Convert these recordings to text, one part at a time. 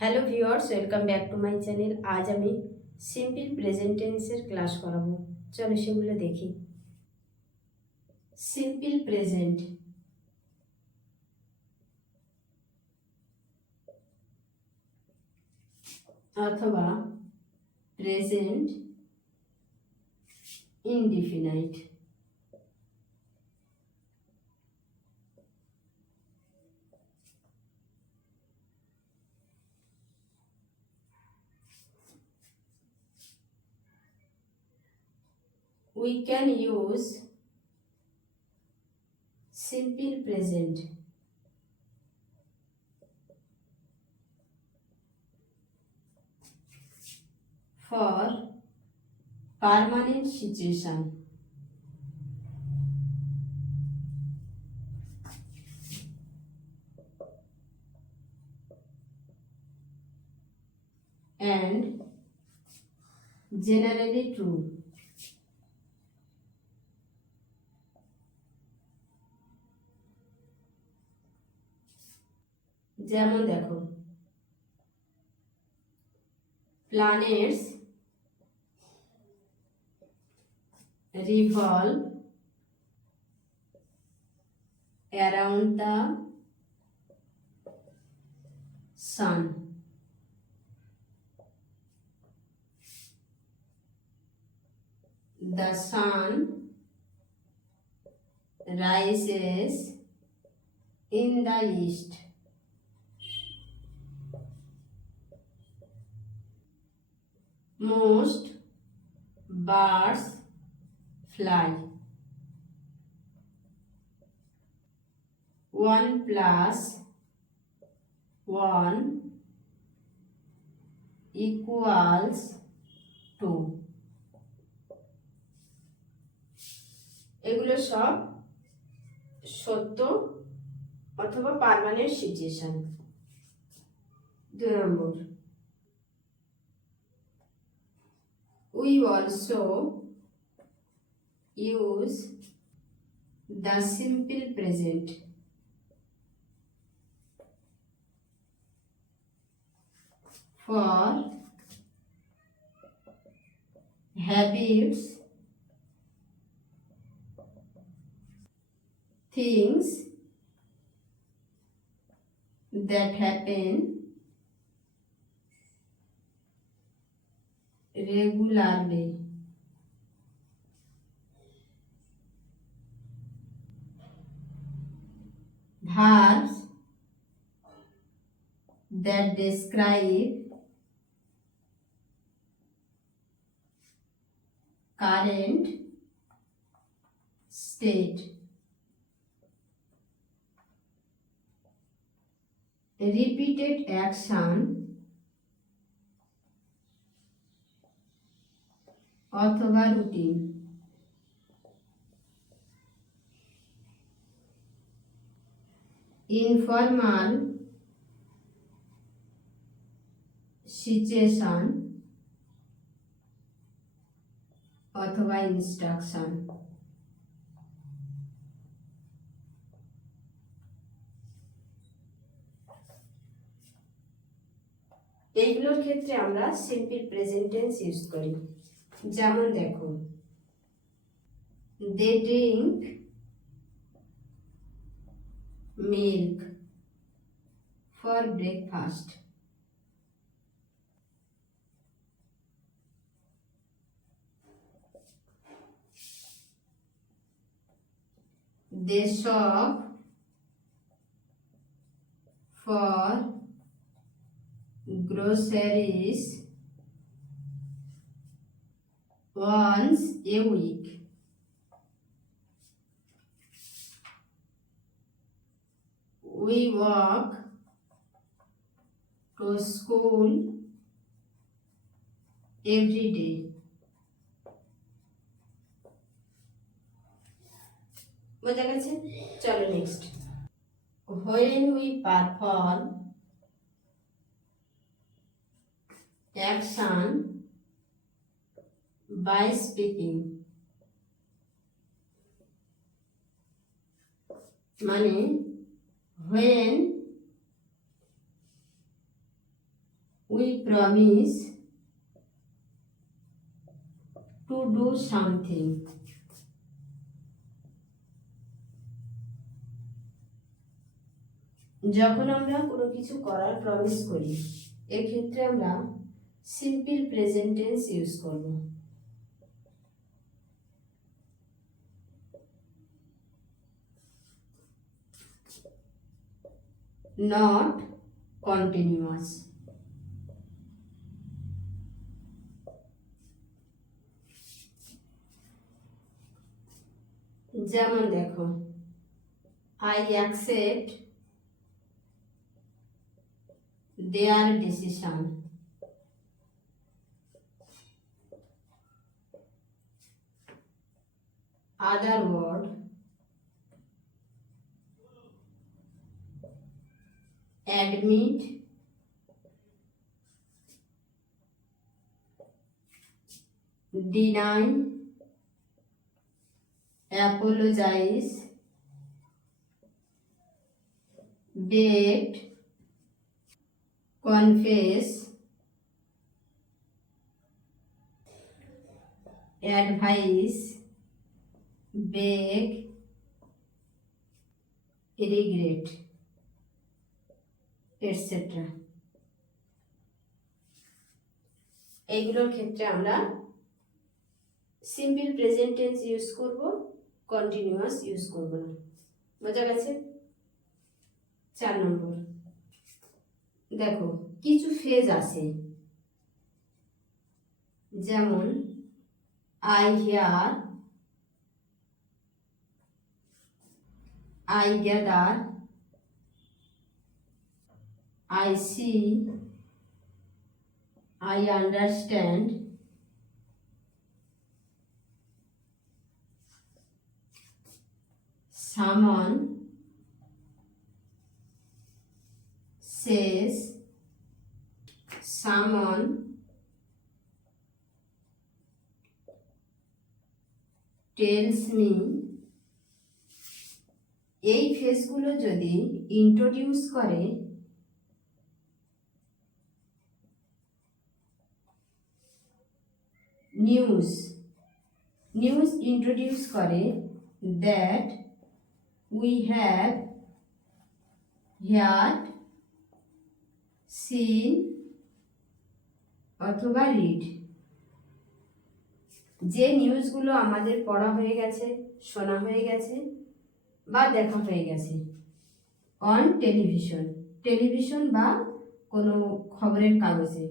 Hello viewers, welcome back to my channel. আজ আমি simple present টেন্সের ক্লাস করাবো। চলো সেগুলো দেখি। সিম্পল প্রেজেন্ট অথবা present indefinite. We can use simple present for permanent situation and generally true. যেমন দেখো, planets revolve around the sun. The sun rises in the east. Most birds fly. 1 plus 1 equals 2. এগুলো সব সত্য অথবা permanent situation. 2 number, we also use the simple present for habits, things that happen regularly. Verbs that describe current state. Repeated action অথবা routine. Informal situation অথবা ইনস্ট্রাকশন। এইগুলোর ক্ষেত্রে আমরা simple present tense use করি। যেমন দেখো, they drink milk for breakfast. They shop for groceries once a week. We walk to school every day. বোঝা গেছে? চলো next. When we perform action by speaking, মানে when we promise to do something. যখন আমরা কোনো কিছু করার promise করি এক্ষেত্রে আমরা সিম্পল প্রেজেন্ট টেন্স ইউজ করব। Not continuous. যেমন দেখো, I accept their decision. Other word, admit, deny, apologize, beg, confess, advise, beg, regret, etc. এইগুলোর ক্ষেত্রে আমরা সিম্পল প্রেজেন্ট টেন্স ইউজ করব, কন্টিনিউয়াস ইউজ করব না। বোঝা গেছে? 4 নম্বর দেখো, কিছু ফেজ আছে, যেমন I hear, I gather, I see, I understand, someone says, someone tells me। এই ফেজগুলো যদি ইন্ট্রোডিউস করে নিউজ ইন্ট্রোডিউস করে that we have heard, seen অথবা রিড। যে নিউজগুলো আমাদের পড়া হয়ে গেছে, শোনা হয়ে গেছে বা দেখা হয়ে গেছে অন টেলিভিশন বা কোনো খবরের কাগজে,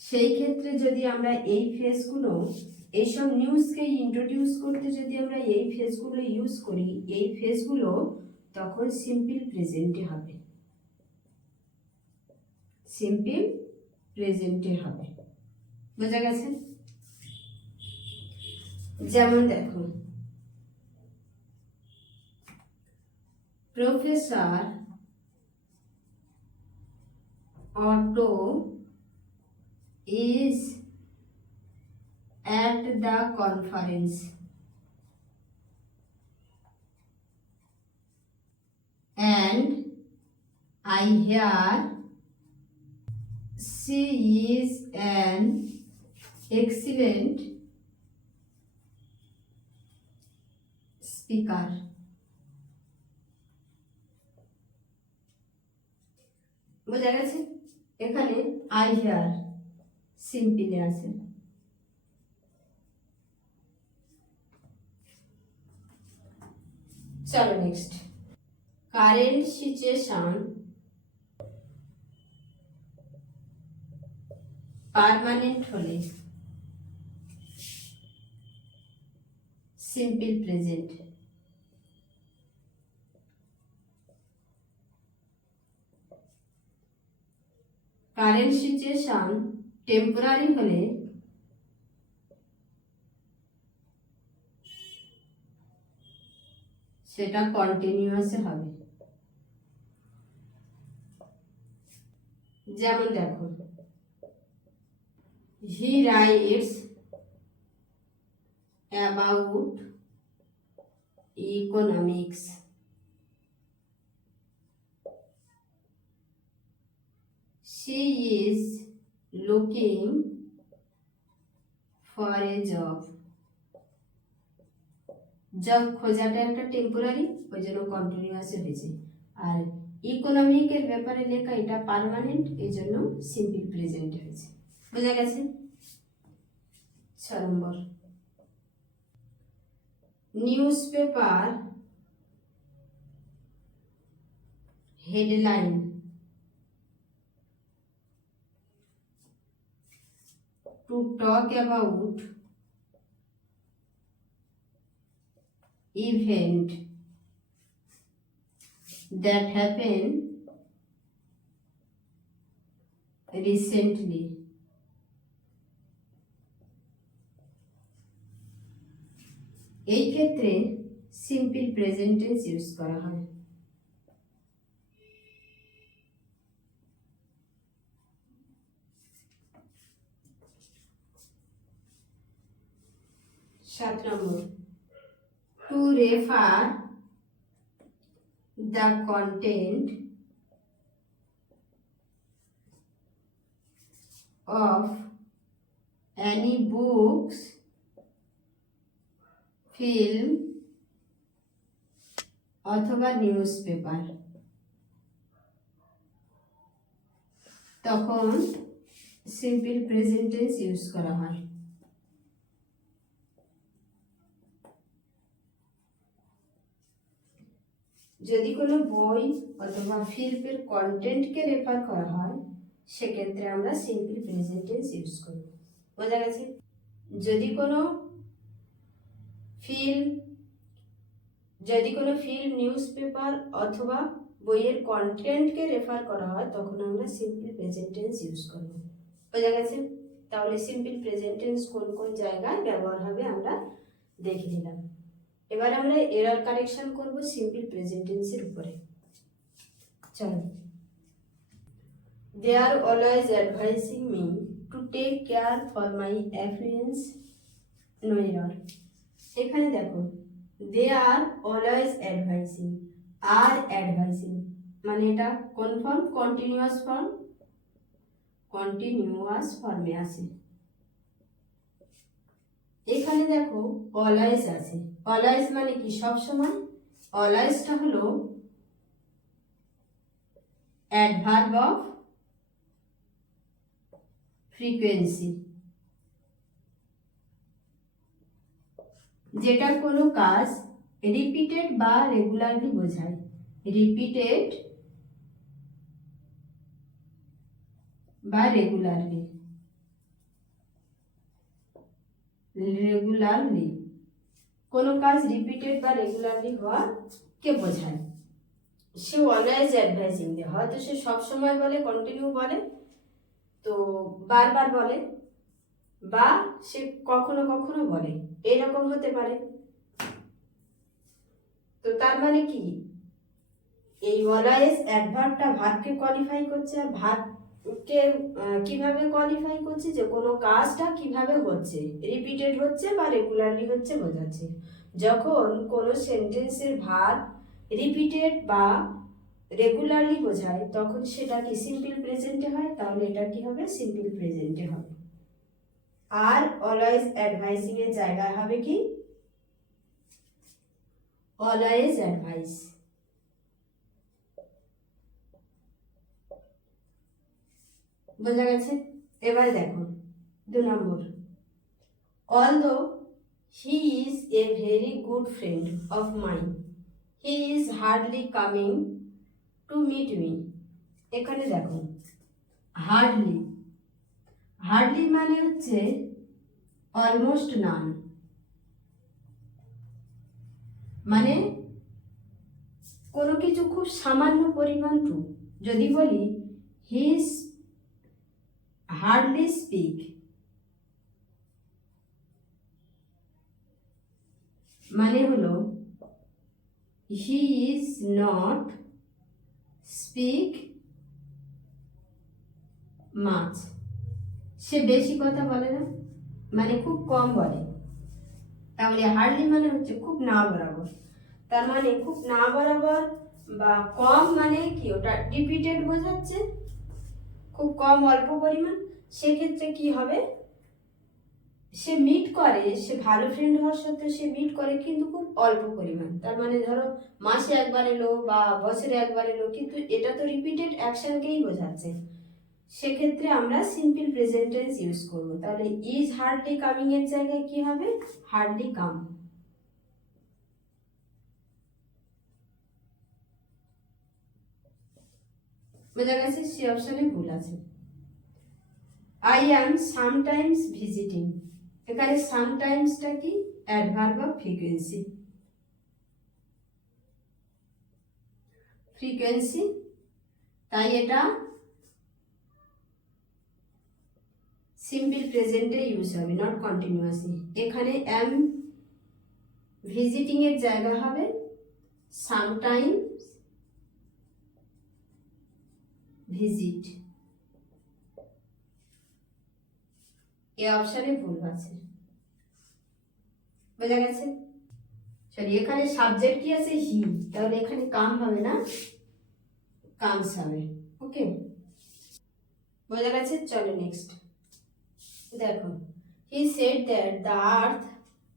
সেই ক্ষেত্রে যদি আমরা এই ফেজগুলো, এইসব নিউজকে ইন্ট্রোডিউস করতে যদি আমরা এই ফেজগুলো ইউজ করি, এই ফেজগুলো তখন সিম্পল প্রেজেন্টে হবে, সিম্পল প্রেজেন্টে হবে। বোঝা গেছে? যেমন দেখো, professor auto is at the conference and I hear she is an excellent speaker। বোঝা গেছে? এখানে আই হেয়ার সিম্পলে আছে। চলো নেক্সট, কারেন্ট সিচুয়েশন পার্মানেন্ট হলে simple present, current situation temporary হলে সেটা কন্টিনিউয়াসে হবে। যেমন দেখো, he writes about economics. she is looking for a job. Job খোঁজাটা একটা টেম্পোরারি, ওই জন্য কন্টিনিউয়াস হয়েছে। আর ইকোনমিকের ব্যাপারে লেখা এটা পার্মানেন্ট, এই জন্য সিম্পল প্রেজেন্ট হয়েছে। বোঝা গেছে? 6 নম্বর, newspaper headline to talk about event that happened recently. এই ক্ষেত্রে সিম্পল প্রেজেন্ট টেন্স ইউজ করা হয়। সাত নম্বর, to refer the content of any books, film অথবা নিউজপেপার, তখন সিম্পল প্রেজেন্ট টেন্স ইউজ করা হয়। যদি কোনো বই অথবা ফিল্মের কন্টেন্টকে রেফার করা হয়, সেক্ষেত্রে আমরা সিম্পল প্রেজেন্ট টেন্স ইউজ করব। বোঝা গেছে? যদি কোনো ফিল্ম, নিউজপেপার অথবা বইয়ের কন্টেন্টকে রেফার করা হয়, তখন আমরা সিম্পল প্রেজেন্ট টেন্স ইউজ করব। বোঝা গেছে? তাহলে সিম্পল প্রেজেন্ট টেন্স কোন কোন জায়গায় ব্যবহার হবে আমরা দেখে নিলাম। এবার আমরা এরর কারেকশন করব সিম্পল প্রেজেন্ট টেন্সের উপরে। চলো, they are always advising me to take care for my appearance, no error। এখানে দেখো, they are always advising, are advising মানে এটা কোন ফর্ম? কন্টিনিউয়াস ফর্ম, কন্টিনিউয়াস ফর্মে আছে। এখানে দেখো অলওয়েজ আছে। অলওয়েজ মানে কি? সব সময়। অলওয়েজটা হলো অ্যাডভার্ব অফ ফ্রিকোয়েন্সি, যেটা কোনো কাজ রিপিটেড বা রেগুলারলি বোঝায়। রিপিটেড বা রেগুলারলি, কোনো কাজ রিপিটেড বা রেগুলারলি হওয়া কে বোঝায়। সে অলওয়েজ অ্যাডভাইজিং দেয়, হয়তো সে সবসময় বলে, কন্টিনিউ বলে, তো বারবার বলে, বা সে কখনো কখনো বলে, এরকম হতে পারে। তো তার মানে কি? এই অলওয়েজ অ্যাডভার্বটা ভার্বকে কোয়ালিফাই করছে। আর ভার্বকে কিভাবে কোয়ালিফাই করছে? যে কোনো কাজটা কিভাবে হচ্ছে, রিপিটেড হচ্ছে বা রেগুলারলি হচ্ছে বোঝাচ্ছে। যখন কোনো সেন্টেন্সের ভার্ব রিপিটেড বা রেগুলারলি বোঝায়, তখন সেটা কি সিম্পল প্রেজেন্টে হয়। তাহলে এটা কি হবে? সিম্পল প্রেজেন্টে হবে। আর অলওয়েজ অ্যাডভাইসিং এর জায়গায় হবে কি? Always advice. বোঝা গেছে? এবার দেখো 2 নম্বর, although he is a very good friend of mine, he is hardly coming to meet me। এখানে দেখো হার্ডলি, হার্ডলি মানে হচ্ছে অলমোস্ট নান, মানে কোনো কিছু খুব সামান্য পরিমাণ টু। যদি বলি হি ইজ হার্ডলি স্পিক, মানে হলো হি ইজ নট স্পিক মাছ, সে বেশি কথা বলে না, মানে খুব কম বলে। তাহলে হার্ডলি মানে হচ্ছে খুব না বরাবর। তার মানে খুব না বরাবর বা কম মানে কি? ওটা রিপিটেড বোঝাচ্ছে। খুব কম অল্প পরিমাণ, সেক্ষেত্রে কি হবে, সে মিট করে, সে ভালো ফ্রেন্ড হওয়ার সত্ত্বেও সে মিট করে কিন্তু খুব অল্প পরিমাণ। তার মানে ধরো মাসে একবার এলো বা বছরে একবার এলো, কিন্তু এটা তো রিপিটেড অ্যাকশনকেই বোঝাচ্ছে। সেক্ষেত্রে আমরা সিম্পল প্রেজেন্ট টেন্স ইউজ করব। তাহলে ইজ হার্ডলি কামিং এর জায়গায় কি হবে, হার্ডলি কাম। বোঝা গেছে, সে অপশনে ভুল আছে। আই অ্যাম সামটাইমস ভিজিটিং, এখানে সামটাইমসটা কি, অ্যাডভার্ব অফ ফ্রিকোয়েন্সি। ফ্রিকোয়েন্সি, তাই এটা সিম্পল প্রেজেন্টে ইউজ হবে, নট কন্টিনিউয়াসলি। এখানে অ্যাম ভিজিটিং এর জায়গা হবে সামটাইমস ভিজিট। এই অপশনে ভুল আছে। বোঝা গেছে? সরি, এখানে সাবজেক্ট কি আছে, হি, তাহলে এখানে কাম হবে না, কামস হবে। ওকে, বোঝা গেছে? চলো নেক্সট দেখো, he said that the earth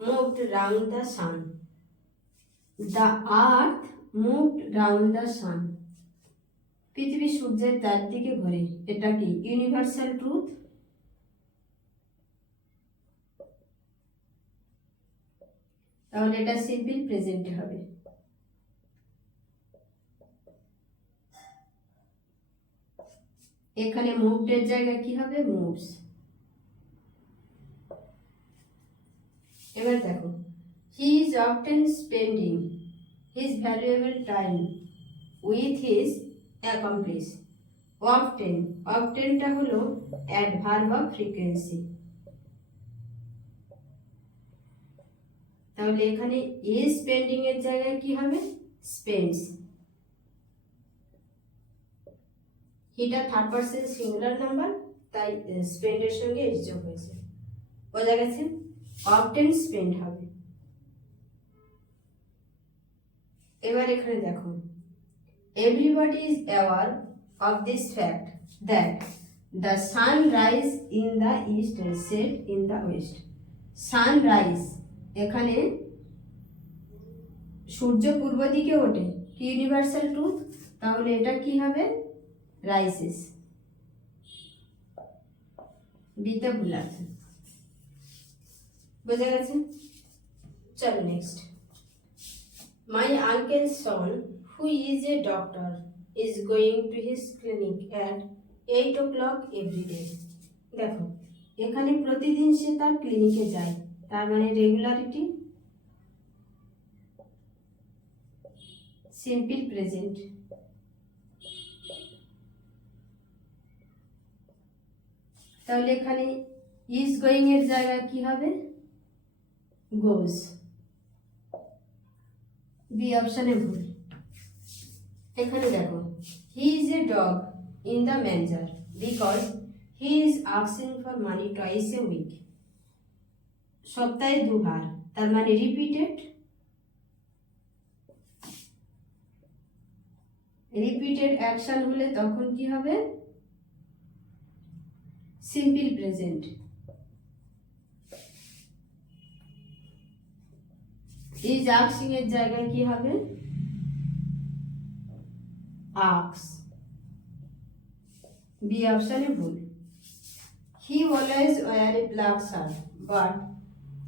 moved round the sun. The earth moved round the sun, পৃথিবী সূর্যের তার দিকে ঘোরে। এটা কি ইউনিভার্সাল ট্রুথ? তাহলে এটা সিম্পল প্রেজেন্টে হবে। এখানে মুভড এর জায়গায় কি হবে, মুভস। এবার দেখো, he is often spending his valuable time with his accomplish. Often, অফটেনটা হলো অ্যাডভার্ব অফ ফ্রিকোয়েন্সি। তাহলে এখানে ইজ স্পেন্ডিং এর জায়গায় কি হবে, স্পেন্ডস। হিটা থার্ড পারসন সিঙ্গুলার নাম্বার, তাই স্পেন্ডের সঙ্গে এস যোগ হয়েছে। বোঝা গেছে? অফটেন স্পেন্ড হবে। এবার এখানে দেখো, everybody is aware of this fact that the sun rise in the east and set in the west. Sunrise, এখানে সূর্য পূর্ব দিকে ওঠে, কি ইউনিভার্সাল ট্রুথ? তাহলে এটা কি হবে, রাইসেস। বিতে ভুল আছে। বোঝা গেছে? চলো next, my uncle Son who is a doctor is going to his clinic at 8 o'clock every day. দেখো, এখানে প্রতিদিন সে তার ক্লিনিকে যায়, তার মানে রেগুলারিটি, সিম্পল প্রেজেন্ট। তাহলে এখানে ইজ গোয়িং এর জায়গায় কি হবে, গোজ। বি অপশনে ভুল। এখানে দেখো, he is a dog in the manger because he is asking for money twice a week. সপ্তাহে দুবার, তার মানে রিপিটেড। রিপিটেড অ্যাকশন হলে তখন কি হবে, সিম্পল প্রেজেন্ট। ইজ আস্কিং এর জায়গায় কি হবে, আস্কস। বি অপশনে ভুল। He always wear a black shirt but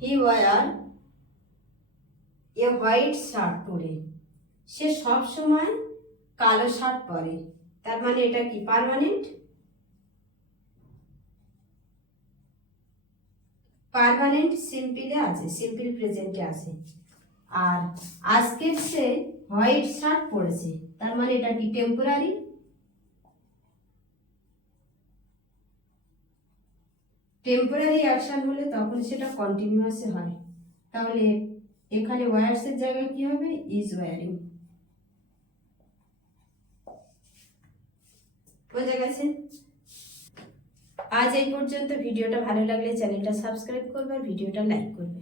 he wear a white shirt today. সে সব সময় কালো শার্ট পরে, তার মানে এটা কি পার্মানেন্ট? পার্মানেন্ট সিম্পলে আছে, সিম্পল প্রেজেন্টে আছে। আর আজকের সে হোয়াইট শার্ট পরেছে, তার মানে এটা কি টেম্পোরারি? টেম্পোরারি অ্যাকশন হলে তখন সেটা কন্টিনিউয়াসে হয়। তাহলে এখানে ওয়্যারস এর জায়গায় কি হবে, ইজ ওয়্যারিং। বোঝা গেছে? আজ এই পর্যন্ত। ভিডিওটা ভালো লাগলে চ্যানেলটা সাবস্ক্রাইব করবে আর ভিডিওটা লাইক করবে।